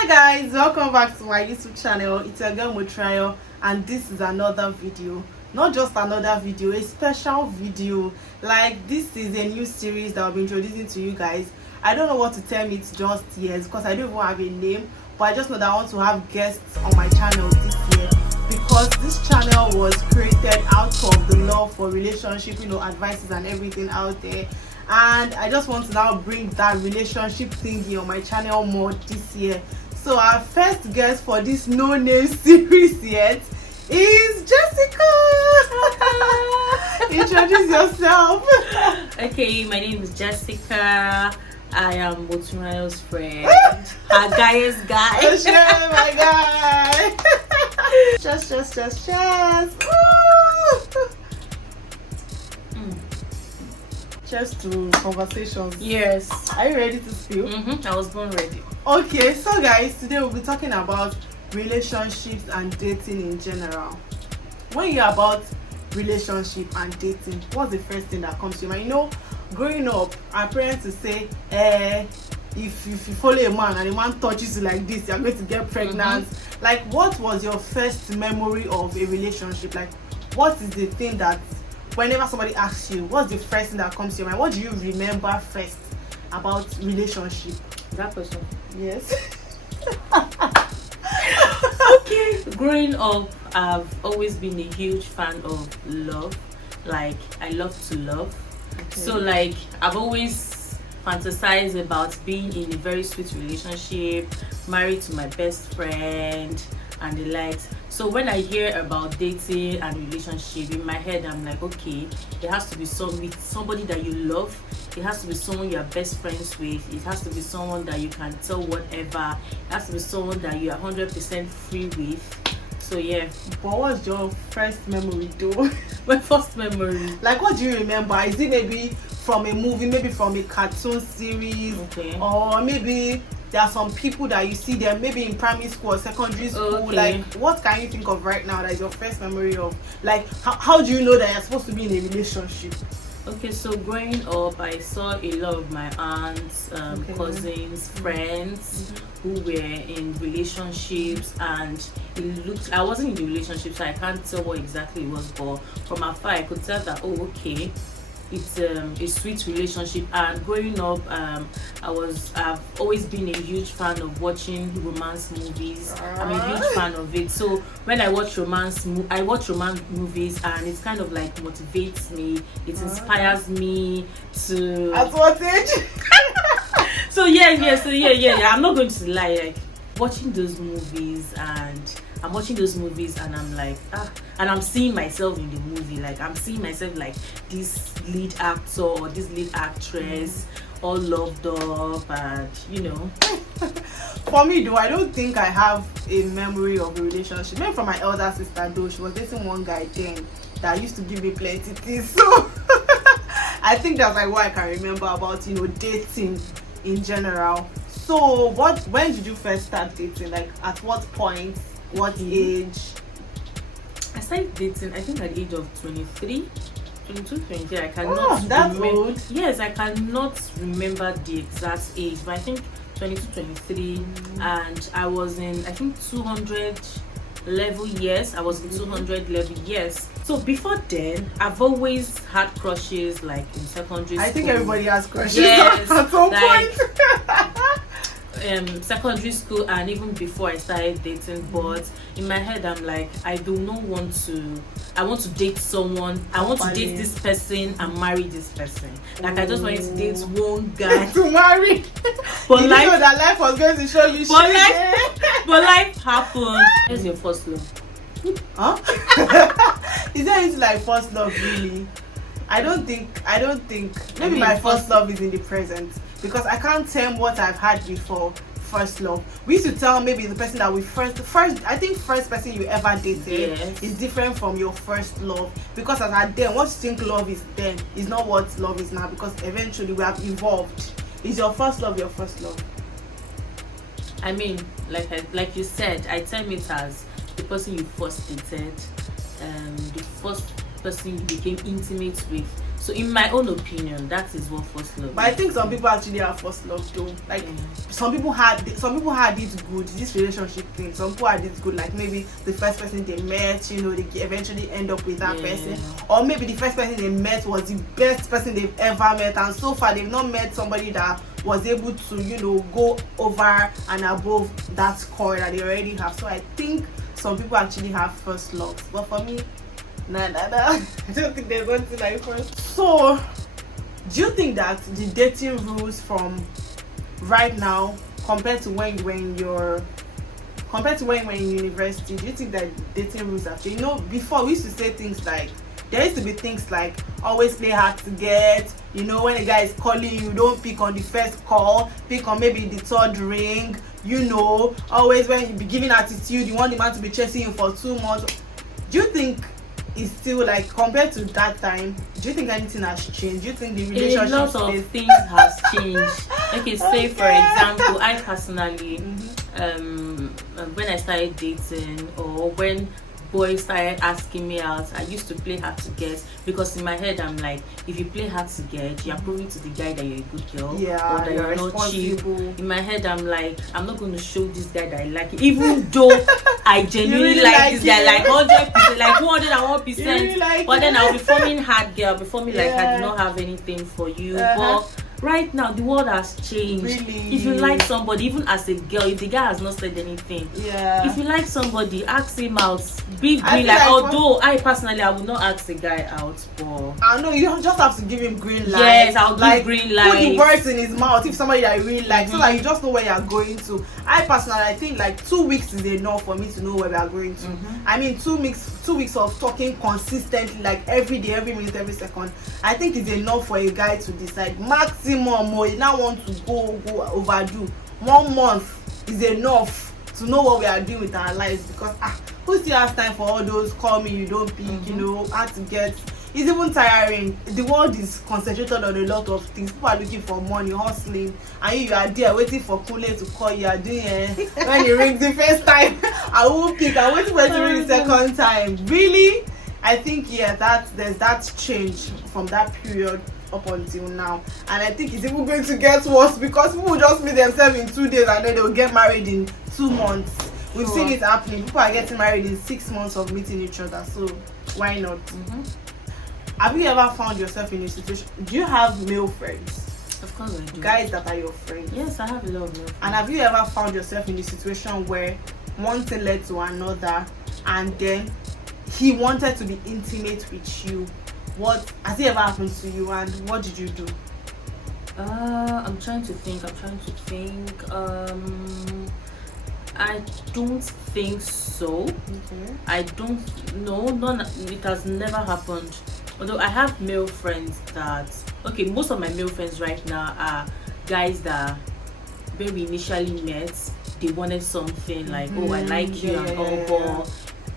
Hi guys, welcome back to my YouTube channel. It's your girl Motrayo, and this is another video. Not just another video, a special video. Like, this is a new series that I'll be introducing to you guys. I don't know what to term it just yet because I don't even have a name, but I just know that I want to have guests on my channel this year because this channel was created out of the love for relationship, advices and everything out there. And I just want to now bring that relationship thingy on my channel more this year. So our first guest for this no name series yet is Jessica. Introduce yourself. Okay, my name is Jessica. I am Motrayo's friend, her guy's guy. Oh, sure, my guy. Just. Cheers to conversations. Yes. Are you ready to spill? I was born ready. Okay, so guys, today we'll be talking about relationships and dating in general. When you hear about relationship and dating, what's the first thing that comes to your mind? Growing up, our parents would say, if you follow a man and a man touches you like this, you're going to get pregnant. Like, what was your first memory of a relationship? Like, what is the thing that whenever somebody asks you, what's the first thing that comes to your mind? What do you remember first about relationship? That person. Yes. Okay. Growing up, I've always been a huge fan of love. Like, I love to love. Okay. So, like, I've always fantasized about being in a very sweet relationship, married to my best friend, and the likes. So when I hear about dating and relationship, in my head I'm like, okay, it has to be somebody that you love. It has to be someone you're best friends with. It has to be someone that you can tell whatever. It has to be someone that you are 100% free with. So yeah. But what's your first memory though? My first memory. Like, what do you remember? Is it maybe from a movie, maybe from a cartoon series? Okay. Or maybe there are some people that you see them maybe in primary school or secondary school. Okay. Like, what can you think of right now that is your first memory of? Like, how do you know that you're supposed to be in a relationship? Okay, so growing up, I saw a lot of my aunts, cousins, friends who were in relationships, and it looked, I wasn't in the relationship, so I can't tell what exactly it was, but from afar I could tell that, oh, okay, it's a sweet relationship. And growing up, I've always been a huge fan of watching romance movies. I'm a huge fan of it. So when I watch romance movies, and it's kind of like motivates me. It inspires me to. At what age? So yeah. I'm not going to lie. Like, watching those movies, and I'm watching those movies and I'm like, and I'm seeing myself in the movie. Like, I'm seeing myself like this lead actor or this lead actress, all loved up, and For me though, I don't think I have a memory of a relationship. Maybe from my elder sister though, she was dating one guy then that used to give me plenty things. So I think that's like what I can remember about dating in general. So when did you first start dating? Like, at what point? What age? I started dating, I think, at the age of 23, 23. I cannot that's old. Yes, I cannot remember the exact age, but I think 22, 23. And I was in, I think, 200 level. Yes, I was in 200 level. Yes. So before then, I've always had crushes, like in secondary school. I think everybody has crushes. Yes, at some like, point. Secondary school and even before I started dating, but in my head I'm like, I want to date someone. I want to date this person and marry this person. Like, I just wanted to date one guy to marry. But you know that life was going to show you shit. But life happened. Where's your first love? Huh? Is there anything like first love really? I don't think maybe my first love is in the present, because I can't tell what I've had before first love. We used to tell maybe the person that we first I think first person you ever dated is different from your first love, because as at then what you think love is then is not what love is now, because eventually we have evolved. Is your first love your first love? I mean, like you said, I term it as the person you first dated, the first person you became intimate with, So in my own opinion, that is what first love But I think some people actually have first love though. Like some people had it good, this relationship thing. Some people had it good, like maybe the first person they met, you know, they eventually end up with that person. Or maybe the first person they met was the best person they've ever met, and so far they've not met somebody that was able to, you know, go over and above that score that they already have. So I think some people actually have first love. But for me, nah. I don't think there's one thing like first. So do you think that the dating rules from right now compared to when you were in university, do you think that dating rules have changed? You know, before we used to say things like, there used to be things like always play hard to get, you know, when a guy is calling you, don't pick on the first call, pick on maybe the third ring, you know, always when you be giving attitude, you want the man to be chasing you for 2 months. Do you think it's still like, compared to that time, do you think anything has changed? Do you think the relationship, a lot of things has changed? Okay, say for example, I personally when I started dating, or when boys started asking me out, I used to play hard to get, because in my head I'm like, if you play hard to get, you're proving to the guy that you're a good girl, or that you're not cheap. In my head I'm like, I'm not going to show this guy that I like it, even though I genuinely really like this guy, like 100%, like 101%. Really like but then I'll be forming hard girl, I'll be forming like I do not have anything for you. But right now the world has changed. Really? If you like somebody, even as a girl, if the guy has not said anything, if you like somebody, ask him out. Be green, like although I personally I would not ask a guy out, but I know you just have to give him green light. Yes, I'll give green light. Put the words in his mouth if somebody that you really like, so that you just know where you're going to. I personally, I think like 2 weeks is enough for me to know where we are going to. I mean 2 weeks of talking consistently, like every day, every minute, every second, I think is enough for a guy to decide. Maximum, or you now want to go overdo. 1 month is enough to know what we are doing with our lives, because who still has time for all those call me, you don't pick, you know, hard to get. It's even tiring. The world is concentrated on a lot of things. People are looking for money, hustling, and you are there waiting for Kule to call you. You are doing when he rings the first time, I won't pick. I'm waiting for it to ring the second time. Really? I think there's that change from that period up until now, and I think it's even going to get worse, because people will just meet themselves in 2 days and then they'll get married in 2 months. We've seen it happening. People are getting married in 6 months of meeting each other, so why not? Have you ever found yourself in a situation? Do you have male friends? Of course I do. Guys that are your friends? Yes, I have a lot of male friends. And have you ever found yourself in a situation where one thing led to another, and then he wanted to be intimate with you? What has it ever happened to you, and what did you do? I'm trying to think. I don't think so. I don't know. It has never happened. Although I have male friends that, most of my male friends right now are guys that when we initially met, they wanted something like, oh, I like you and all, but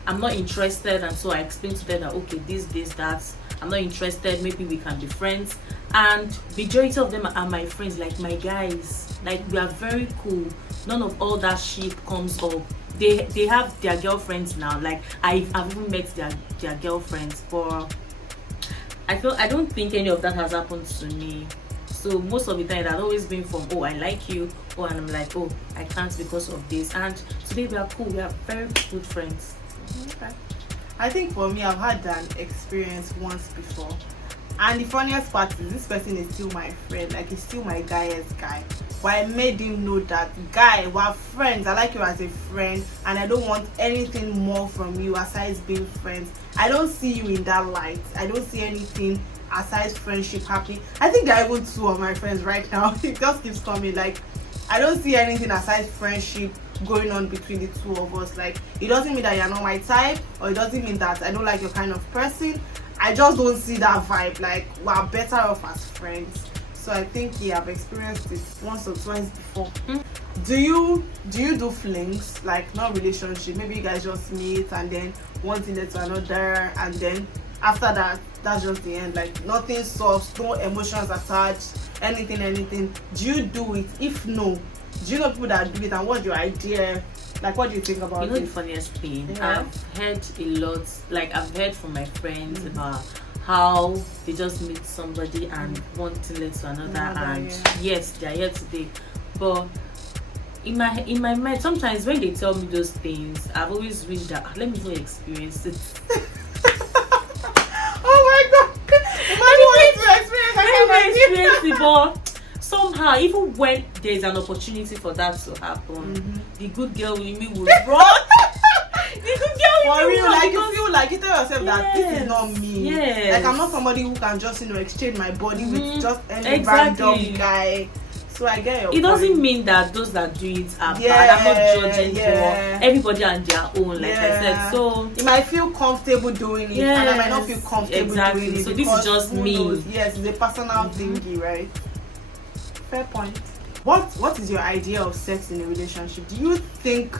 I'm not interested, and so I explained to them that this, that. I'm not interested, maybe we can be friends. And majority of them are my friends, like my guys. Like, we are very cool. None of all that shit comes up. They have their girlfriends now. Like, I've even met their girlfriends, but I don't think any of that has happened to me. So most of the time it has always been from, oh, I like you, and I'm like, oh, I can't because of this. And today we are cool. We are very good friends. Okay. I think for me, I've had an experience once before, and the funniest part is this person is still my friend, like he's still my guy. But I made him know that, guy, we're friends, I like you as a friend, and I don't want anything more from you aside being friends. I don't see you in that light. I don't see anything aside friendship happening. I think there are even 2 of my friends right now. It just keeps coming. Like, I don't see anything aside friendship going on between the 2 of us. Like, it doesn't mean that you're not my type, or it doesn't mean that I don't like your kind of person. I just don't see that vibe. Like, we're better off as friends. So I think I've experienced it once or twice before. Do you do flings, like not relationship? Maybe you guys just meet and then one thing led to another, and then after that, that's just the end. Like, nothing soft, no emotions attached, anything. Do you do it? If no, do you know people that do it, and what's your idea? Like, what do you think about it? You know the funniest thing? I've heard a lot, like I've heard from my friends about how they just meet somebody and one thing led to another, and yes, they are here today. But in my mind, sometimes when they tell me those things, I've always wished that let me even experience it. Oh my god! Let me experience it, but somehow, even when there's an opportunity for that to happen, the good girl in me will run. The good girl for in me real, will like run. you feel like you tell yourself that this is not me. Yes. Like I'm not somebody who can just exchange my body with just any random guy. So I get your It doesn't point. mean that those that do it are bad. I'm not judging for everybody and their own, like I said. So you might feel comfortable doing it, and I might not feel comfortable doing it. So this is just me. Knows? Yes, it's a personal thingy, right? Fair point. What is your idea of sex in a relationship? Do you think,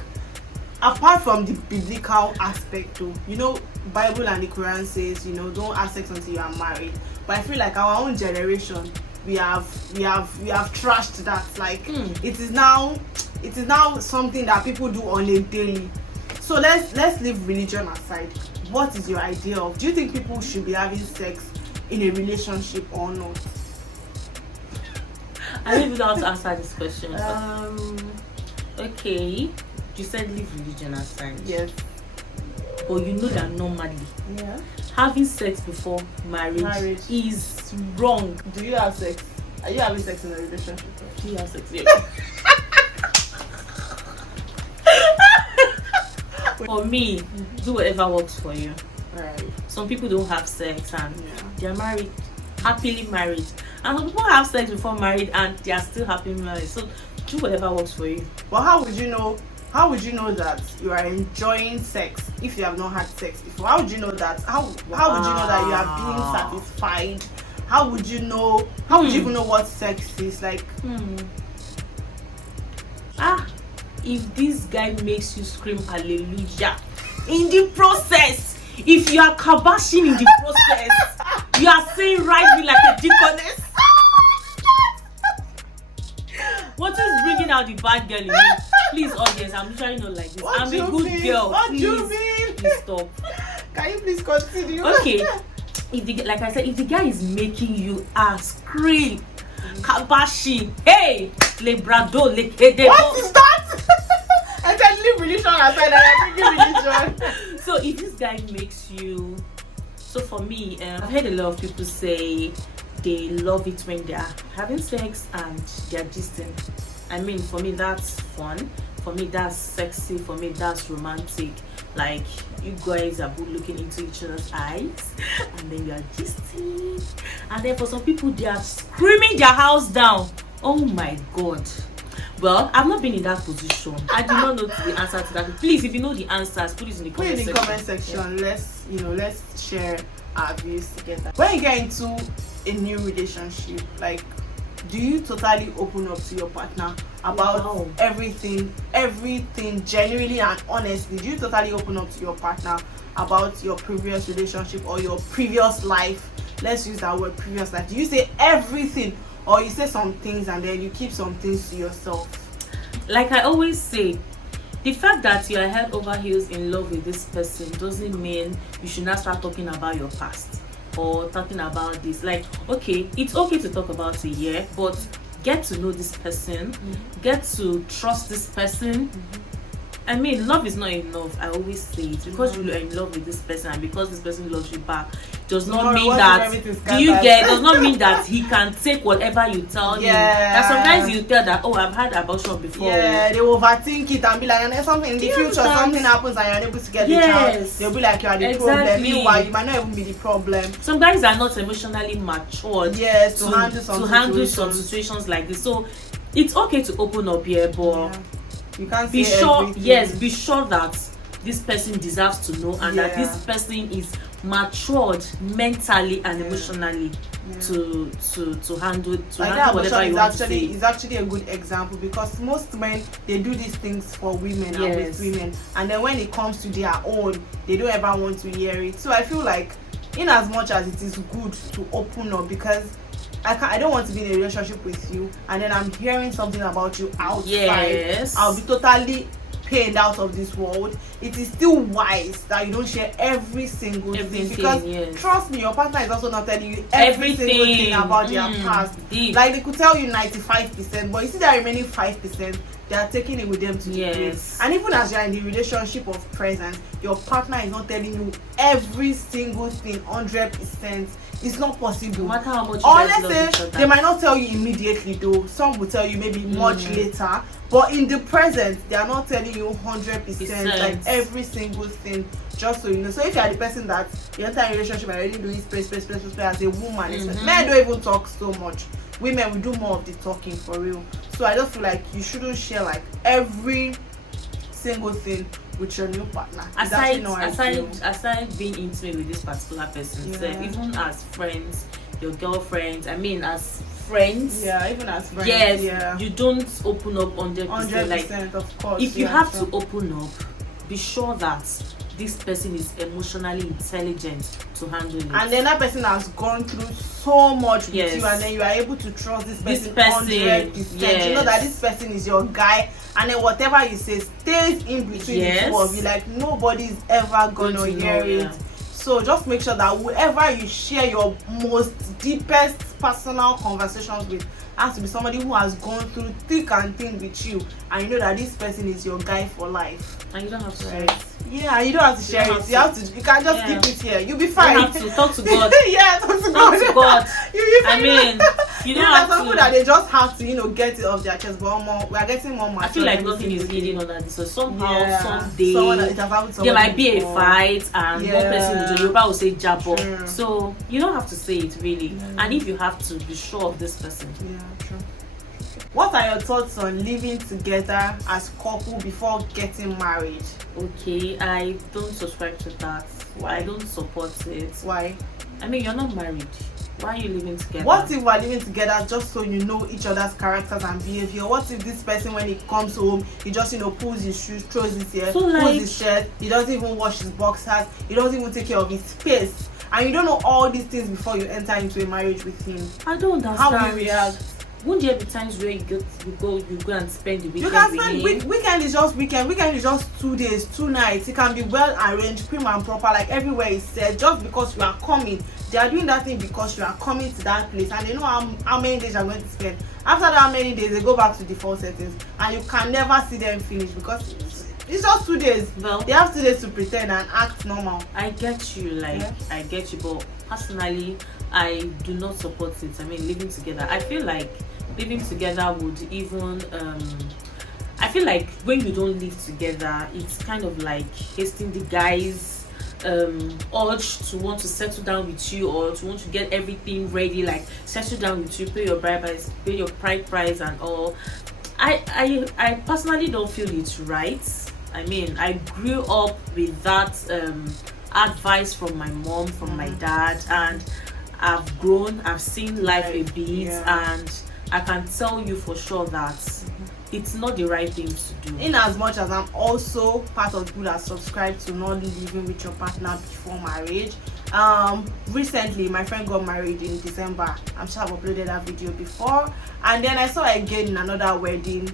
apart from the biblical aspect too, Bible and the Quran says, don't have sex until you are married. But I feel like our own generation, we have trashed that. Like it is now something that people do on a daily. So let's leave religion aside. What is your idea of, do you think people should be having sex in a relationship or not? I don't even know how to answer this question. Okay, you said leave religion aside. Yes. But you know that normally, having sex before marriage is wrong. Do you have sex? Are you having sex in a relationship? Do you have sex? Yeah. For me, do whatever works for you. Right. Some people don't have sex and they're married, happily married, and some people have sex before married and they are still happily married. So do whatever works for you. But how would you know that you are enjoying sex if you have not had sex before? How would you know that? How would you know that you are being satisfied? How would you know? How would you even know what sex is like? If this guy makes you scream hallelujah in the process, if you are kabashing in the process, you are saying right me like a deaconess. What is bringing out the bad girl in me? Please, audience, I'm literally not like this. I'm a good girl. What do you mean? Please stop. Can you please continue? Okay. Like I said, if the guy is making you scream, kabashi, hey, lebrado, lekede. What is that? I said leave religion aside, and I'm thinking religion. So if this guy makes you, so for me, I've heard a lot of people say they love it when they are having sex and they're gisting. I mean, for me that's fun. For me that's sexy. For me that's romantic. Like you guys are both looking into each other's eyes and then you are gisting. And then for some people they are screaming their house down. Oh my god. Well, I've not been in that position. I do not know the answer to that. Please, if you know the answers, put it in the comment section. Comment section. Yeah. Let's share our views together. When you get into a new relationship, like, do you totally open up to your partner about everything genuinely and honestly? Do you totally open up to your partner about your previous relationship or your previous life? Let's use that word, previous life. Do you say everything, or you say some things and then you keep some things to yourself? Like I always say, the fact that you are head over heels in love with this person doesn't mean you should not start talking about your past or talking about this. Like, okay, it's okay to talk about it, but get to know this person, get to trust this person. I mean, love is not enough. I always say it. Because you are in love with this person and because this person loves you back, does not mean that does not mean that he can take whatever you tell him. That sometimes you tell that, oh, I've had abortion before. Yeah, they overthink it and be like, and then something in the future, something happens and you're unable to get the child. They'll be like, you are the problem. Meanwhile, you might not even be the problem. Some guys are not emotionally matured to handle some situations like this. So it's okay to open up here, but you can't be sure everything. Be sure that this person deserves to know and that this person is matured mentally and emotionally to handle whatever you want to say. It's actually a good example because most men, they do these things for women and with women, and then when it comes to their own, they don't ever want to hear it. So I feel like, in as much as it is good to open up, because I don't want to be in a relationship with you and then I'm hearing something about you outside. I'll be totally pained out of this world, it is still wise that you don't share every single thing, because trust me, your partner is also not telling you every single thing about their past. Like they could tell you 95%, but you see that remaining 5%, they are taking it with them to the grave. And even as you're in the relationship of present, your partner is not telling you every single thing 100%. It's not possible. No matter how much honestly, they might not tell you immediately though. Some will tell you maybe much later, but in the present they are not telling you 100% like every single thing, just so you know. So if you are the person that you enter a relationship and already doing space as a woman, men don't even talk so much. Women will do more of the talking for real. So I just feel like you shouldn't share like every single thing with your new partner. Aside being intimate with this particular person, so even as friends, your girlfriends, I mean as friends, even as friends, you don't open up 100%. Like, of course, if you have to open up, be sure that this person is emotionally intelligent to handle it, and then that person has gone through so much with you, and then you are able to trust this person 100%. You know that this person is your guy, and then whatever you say stays in between the two of you. Like nobody's ever gonna hear it. So just make sure that whoever you share your most deepest personal conversations with has to be somebody who has gone through thick and thin with you, and you know that this person is your guy for life. And you don't have to share it. Yeah, you don't have to share it. You have to. You can just keep it here. You'll be fine. You have to talk to God. Talk to God. You'll be fine. I mean, you don't have to. Some people that they just have to, get it off their chest. But we are getting more mature. I feel like nothing is hidden under this. So somehow, someday, there might be a fight, and one person will will say jabo. So you don't have to say it really. And if you have to, be sure of this person. Yeah, true. What are your thoughts on living together as couple before getting married? Okay, I don't subscribe to that. Why? I don't support it. Why? I mean, you're not married. Why are you living together? What if we're living together just so you know each other's characters and behavior? What if this person, when he comes home, he just pulls his shoes, throws his hair, pulls his shirt, he doesn't even wash his boxers, he doesn't even take care of his space, and you don't know all these things before you enter into a marriage with him? I don't understand. How will you react? Won't there be times where you go and spend the weekend? You can spend weekend is just weekend. Weekend is just 2 days, 2 nights. It can be well arranged, prim and proper, like everywhere is said. Just because you are coming, they are doing that thing because you are coming to that place, and they know how many days you are going to spend. After that many days, they go back to default settings, and you can never see them finish because it's just 2 days. Well, they have 2 days to pretend and act normal. I get you, I get you, but personally, I do not support it. I mean, living together, I feel like living together would even I feel like when you don't live together, it's kind of like hasting the guy's urge to want to settle down with you, or to want to get everything ready, like settle down with you, pay your bride price and all. I personally don't feel it's right. I mean, I grew up with that advice from my mom, from my dad, and I've grown, I've seen life a bit, and I can tell you for sure that it's not the right thing to do. In as much as I'm also part of people that subscribe to not living with your partner before marriage. Recently my friend got married in December. I'm sure I've uploaded that video before, and then I saw her again in another wedding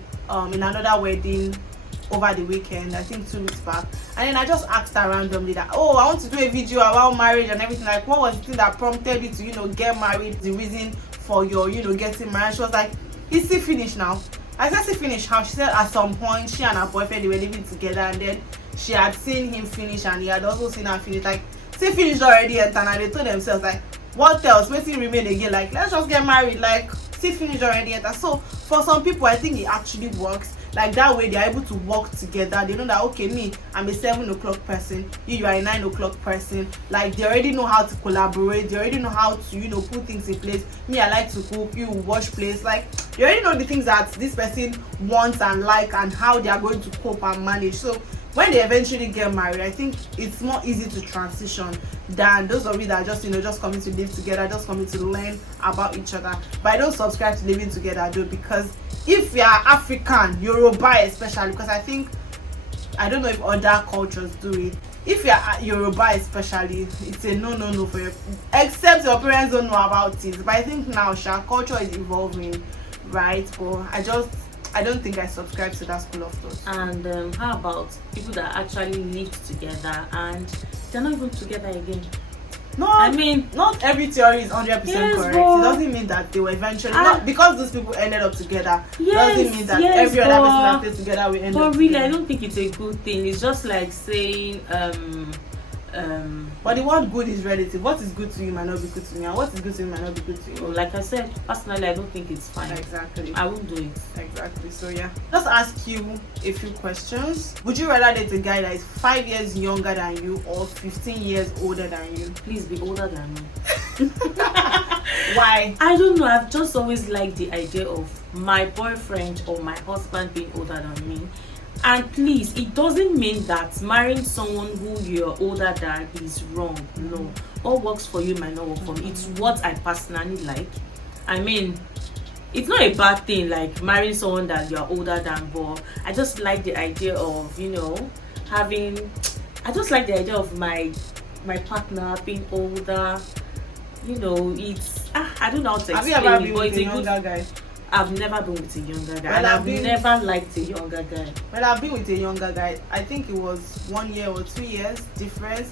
over the weekend, I think 2 weeks back, and then I just asked her randomly that, I want to do a video about marriage and everything, like what was the thing that prompted you to get married, the reason for your getting married. She was like, is he finished now? I said, see finish how? She said at some point she and her boyfriend, they were living together, and then she had seen him finish and he had also seen her finish. Like, see finished already, and they told themselves like, what else? Waiting remain again, like let's just get married, like see finished already. So for some people I think it actually works. Like that way they're able to work together. They know that, okay, me, I'm a 7 o'clock person, you are a 9 o'clock person. Like they already know how to collaborate, they already know how to put things in place. Me, I like to cook, you wash plates. Like you already know the things that this person wants and like, and how they are going to cope and manage. So when they eventually get married, I think it's more easy to transition than those of you that just just coming to live together, just coming to learn about each other. But I don't subscribe to living together though, because if you are African, Yoruba especially, because I don't know if other cultures do it. If you are Yoruba especially, it's a no for you, except your parents don't know about it. But I think now culture is evolving, right? But I I don't think I subscribe to that school of thought. And how about people that actually lived together and they're not even together again? No, I mean, not every theory is 100% yes, correct. but It doesn't mean that they were eventually not because those people ended up together. Yes, doesn't mean that yes, every other person that stays together will end up. But really, together. I don't think it's a good thing. It's just like saying but the word good is relative. What is good to you might not be good to me, and what is good to me might not be good to you. like I said, personally, I don't think it's fine. Exactly. I won't do it. Exactly. So yeah, just ask you a few questions. Would you rather date a guy that is 5 years younger than you or 15 years older than you? Please be older than me. Why? I don't know. I've just always liked the idea of my boyfriend or my husband being older than me. And please, it doesn't mean that marrying someone who you're older than is wrong. No, what works for you might not work for me. It's what I personally like. I mean, it's not a bad thing like marrying someone that you're older than, but I just like the idea of, you know, having. I just like the idea of my partner being older. You know, it's I don't know how to explain Have you ever it, been but with it's a a good. younger guy? I've never been with a younger guy, Well, and I've I've been- never liked a younger guy. Well, I've been with a younger guy. I think it was 1 year or 2 years difference,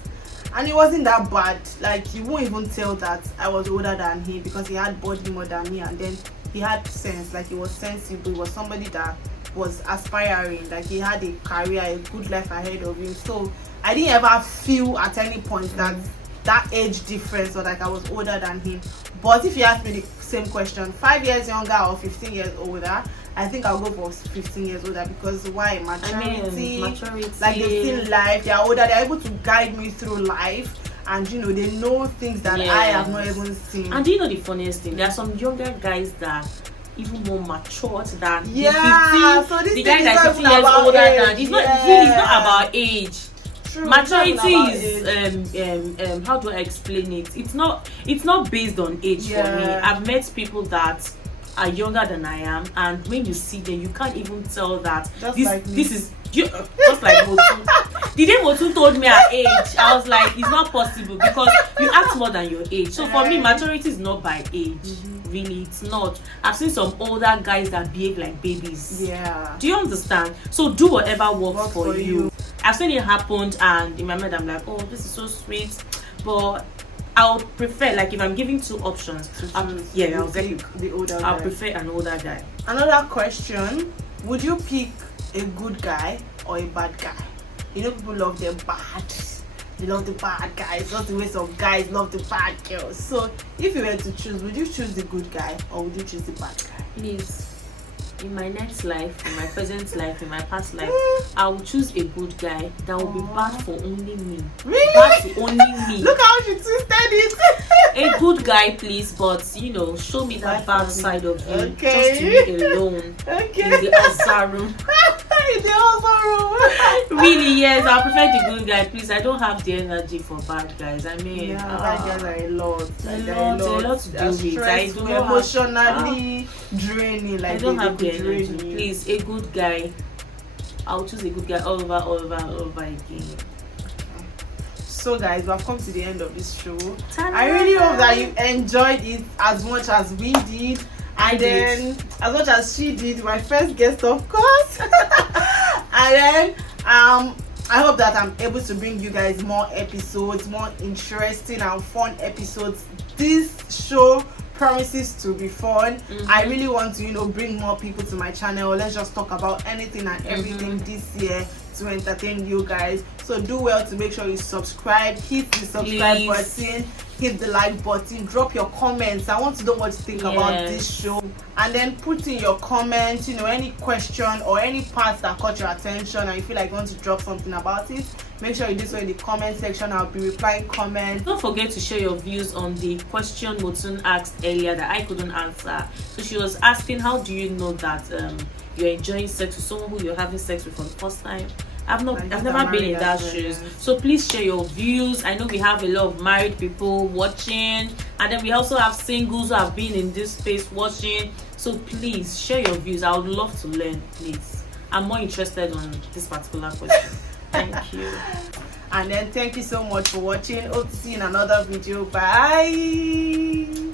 and it wasn't that bad. Like, you won't even tell that I was older than him because he had body more than me, and then he had sense. Like, he was sensible. He was somebody that was aspiring. Like, he had a career, a good life ahead of him. So I didn't ever feel at any point that age difference or like I was older than him. But if you ask me the same question, 5 years younger or 15 years older, I think I'll go for 15 years older because why? Maturity, Maturity. like they've seen life, they're older, they're able to guide me through life, and you know they know things that I have not even seen. And do you know the funniest thing? There are some younger guys that even more matured than the 15. So this The thing guy is that's not 15 even years about older age. than. It's not really. It's not about age. True, Maturity it's not even is about age. how do I explain it? It's not based on age for me. I've met people that are younger than I am, and when you see them, you can't even tell that Just like me. this is just like Motu. The day Motu told me her age, I was like, it's not possible because you act more than your age. So for me, maturity is not by age. Really, it's not. I've seen some older guys that behave like babies. Yeah. Do you understand? So do whatever works for you. I've seen it happen, and in my mind I'm like, oh, this is so sweet, but I'll prefer, like, if I'm giving two options, I'll take the older I'll guy. prefer an older guy. Another question: would you pick a good guy or a bad guy? You know, people love them bad. They love the bad guys. Just the way some guys love the bad girls. So, if you were to choose, would you choose the good guy or would you choose the bad guy? Please, in my next life, in my present life, in my past life, I will choose a good guy that will be bad for only me. Really? Bad to only me. Look how she twisted it. A good guy, please, but you know, show me that bad side of you. Okay. Just to be alone Okay. in the outside room. In the other room. Really, yes, I prefer the good guy, please. I don't have the energy for bad guys. I mean, bad guys are a lot. a lot to do with. I don't have, emotionally draining. Like I don't have the they energy. drain you. Please, a good guy. I'll choose a good guy all over again. So guys, we have come to the end of this show. Ta-da! I really hope that you enjoyed it as much as we did. And then as much as she did, my first guest of course. And then I hope that I'm able to bring you guys more episodes, more interesting and fun episodes. This show promises to be fun. I really want to, you know, bring more people to my channel. Let's just talk about anything and everything this year to entertain you guys. So do well to make sure you subscribe, hit the subscribe button, hit the like button, drop your comments. I want to know what you think about this show, and then put in your comments, you know, any question or any parts that caught your attention and you feel like you want to drop something about it. Make sure you do so in the comment section. I'll be replying comments. Don't forget to share your views on the question Motun asked earlier that I couldn't answer. So she was asking, how do you know that you're enjoying sex with someone who you're having sex with for the first time? I've never been in that shoes. So please share your views. I know we have a lot of married people watching, and then we also have singles who have been in this space watching. So please share your views. I would love to learn, please. I'm more interested on this particular question. Thank you. And then thank you so much for watching. Hope to see you in another video. Bye.